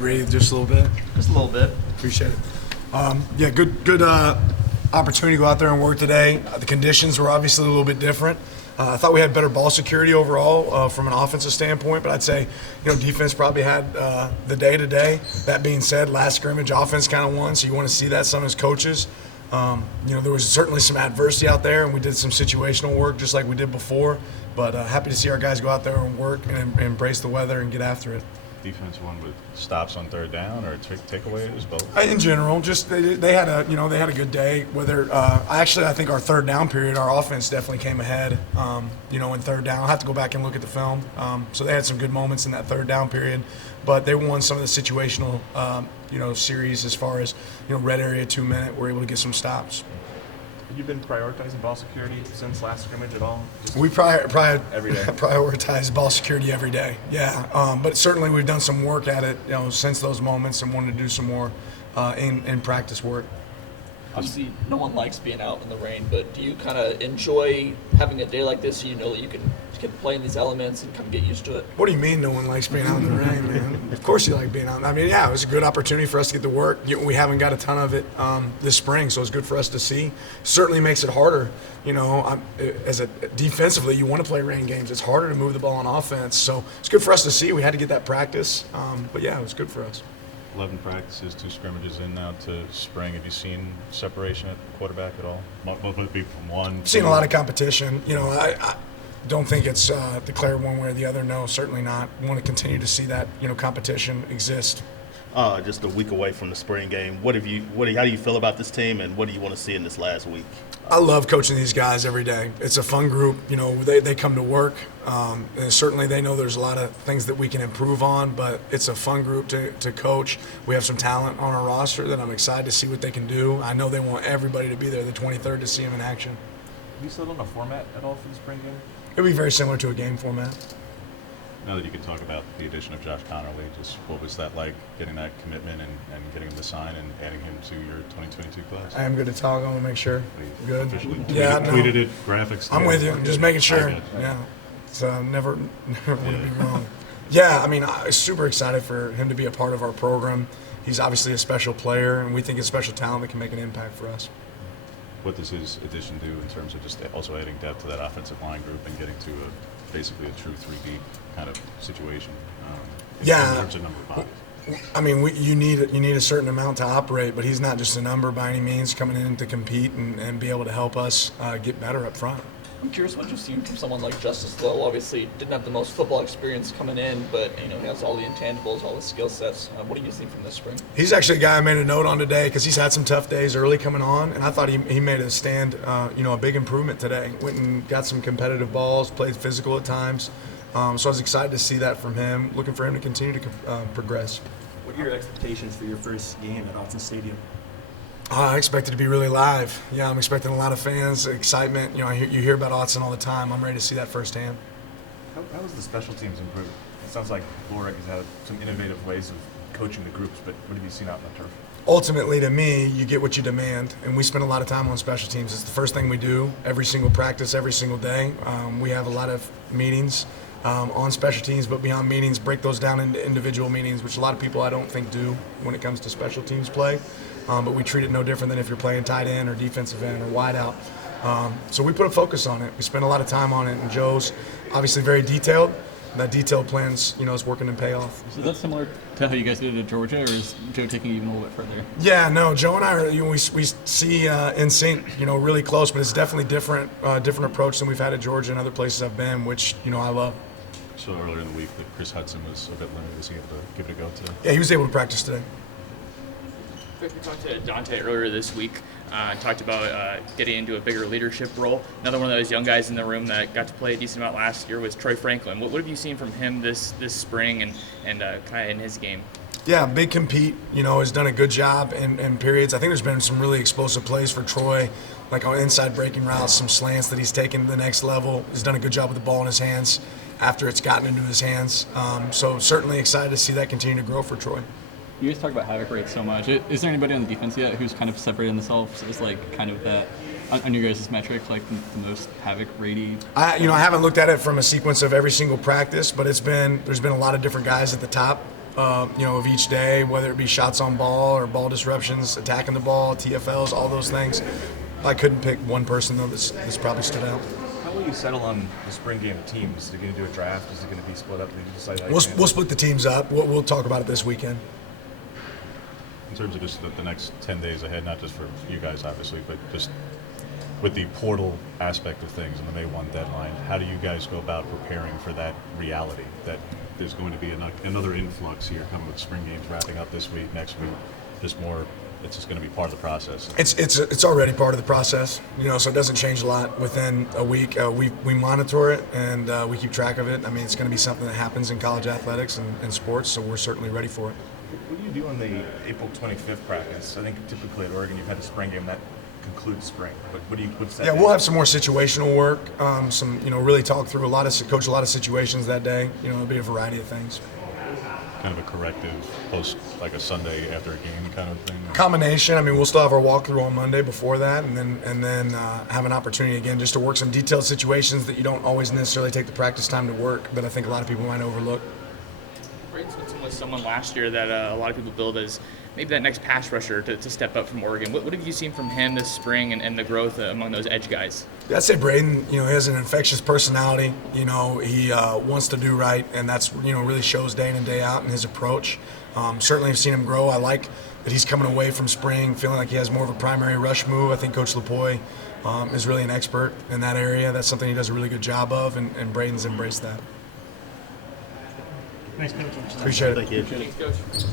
breathe just a little bit? Just a little bit. Appreciate it. Good opportunity to go out there and work today. The conditions were obviously a little bit different. I thought we had better ball security overall from an offensive standpoint, but I'd say, defense probably had the day today. That being said, last scrimmage, offense kind of won, so you want to see that some as coaches. There was certainly some adversity out there, and we did some situational work just like we did before. But happy to see our guys go out there and work and embrace the weather and get after it. Defense won with stops on third down or takeaways, both? In general, just they had a good day. Whether I think our third down period, our offense definitely came ahead. In third down, I'll have to go back and look at the film. So they had some good moments in that third down period, but they won some of the situational series as far as red area 2 minute. We're able to get some stops. Have you been prioritizing ball security since last scrimmage at all? We every day. prioritize ball security every day, yeah. But certainly we've done some work at it since those moments and wanted to do some more in practice work. Obviously, no one likes being out in the rain, but do you kind of enjoy having a day like this so you know that you can play in these elements and kind of get used to it? What do you mean no one likes being out in the rain, man? Of course you like being out. I mean, yeah, it was a good opportunity for us to get to work. We haven't got a ton of it this spring, so it's good for us to see. Certainly makes it harder. Defensively, you want to play rain games. It's harder to move the ball on offense, so it's good for us to see. We had to get that practice, but yeah, it was good for us. 11 practices, 2 scrimmages in now to spring. Have you seen separation at quarterback at all? Both would be from one. I've seen a lot of competition. I don't think it's declared one way or the other. No, certainly not. We want to continue to see that competition exist. Just a week away from the spring game. How do you feel about this team, and what do you want to see in this last week? I love coaching these guys every day. It's a fun group. They come to work, and certainly they know there's a lot of things that we can improve on, but it's a fun group to coach. We have some talent on our roster that I'm excited to see what they can do. I know they want everybody to be there the 23rd to see them in action. Have you settled on a format at all for the spring game? It'll be very similar to a game format. Now that you can talk about the addition of Josh Connerly, just what was that like, getting that commitment and getting him to sign and adding him to your 2022 class? I am good to talk. I'm going to make sure. Good. Tweeted it, graphics. I'm with you. I'm just making sure. Yeah. So never want to be wrong. Yeah, I mean, I'm super excited for him to be a part of our program. He's obviously a special player, and we think he's a special talent that can make an impact for us. What does his addition do in terms of just also adding depth to that offensive line group and getting to basically a true 3 deep kind of situation in terms of number of bodies? I mean, you need a certain amount to operate, but he's not just a number by any means, coming in to compete and be able to help us get better up front. I'm curious what you've seen from someone like Justice Lowe. Obviously, didn't have the most football experience coming in, but he has all the intangibles, all the skill sets. What do you see from this spring? He's actually a guy I made a note on today because he's had some tough days early coming on, and I thought he made a stand, a big improvement today. Went and got some competitive balls, played physical at times. So I was excited to see that from him. Looking for him to continue to progress. What are your expectations for your first game at Autzen Stadium? I expect it to be really live. Yeah, I'm expecting a lot of fans, excitement. You hear about Autzen all the time. I'm ready to see that firsthand. How has the special teams improved? It sounds like Lorik has had some innovative ways of coaching the groups, but what have you seen out on the turf? Ultimately, to me, you get what you demand, and we spend a lot of time on special teams. It's the first thing we do every single practice, every single day. We have a lot of meetings on special teams, but beyond meetings, break those down into individual meetings, which a lot of people I don't think do when it comes to special teams play. But we treat it no different than if you're playing tight end or defensive end or wide out. So we put a focus on it. We spend a lot of time on it, and Joe's obviously very detailed. That detailed plans, is working in payoff. So is that similar to how you guys did it at Georgia, or is Joe taking it even a little bit further? Yeah, no, Joe and I are, we see in sync, really close, but it's definitely different approach than we've had at Georgia and other places I've been, which, I love. So earlier in the week that Chris Hudson was a bit limited. Was he able to give it a go today? Yeah, he was able to practice today. We talked to Dante earlier this week, talked about getting into a bigger leadership role. Another one of those young guys in the room that got to play a decent amount last year was Troy Franklin. What have you seen from him this spring and kind of in his game? Yeah, big compete, has done a good job in periods. I think there's been some really explosive plays for Troy, like on inside breaking routes, some slants that he's taken to the next level. He's done a good job with the ball in his hands after it's gotten into his hands. So certainly excited to see that continue to grow for Troy. You guys talk about havoc rates so much. Is there anybody on the defense yet who's kind of separated themselves as like kind of that on your guys' metric, like the most havoc ratey? I haven't looked at it from a sequence of every single practice, but there's been a lot of different guys at the top of each day, whether it be shots on ball or ball disruptions, attacking the ball, TFLs, all those things. I couldn't pick one person though that's probably stood out. How will you settle on the spring game teams? Is it going to do a draft? Is it going to be split up? Did you decide like We'll split the teams up. We'll talk about it this weekend. In terms of just the next 10 days ahead, not just for you guys obviously, but just with the portal aspect of things and the May 1 deadline, how do you guys go about preparing for that reality that there's going to be another influx here coming with spring games wrapping up this week, next week, it's just going to be part of the process? It's already part of the process, so it doesn't change a lot within a week. We monitor it and we keep track of it. I mean, it's going to be something that happens in college athletics and sports, so we're certainly ready for it. What do you do on the April 25th practice? I think typically at Oregon you've had a spring game that concludes spring. But what's that? Yeah, day? we'll have some more situational work. Really talk through coach a lot of situations that day. It'll be a variety of things. Kind of a corrective post, like a Sunday after a game kind of thing? Combination. I mean, we'll still have our walkthrough on Monday before that, and then have an opportunity again just to work some detailed situations that you don't always necessarily take the practice time to work, but I think a lot of people might overlook. Braden Smithson was someone last year that a lot of people build as maybe that next pass rusher to step up from Oregon. What have you seen from him this spring and the growth among those edge guys? I'd say Braden, he has an infectious personality. He wants to do right, and that's, really shows day in and day out in his approach. Certainly have seen him grow. I like that he's coming away from spring feeling like he has more of a primary rush move. I think Coach Lapoy is really an expert in that area. That's something he does a really good job of, and Braden's embraced that. Nice coach. Appreciate it. Thank you. Thanks, Coach.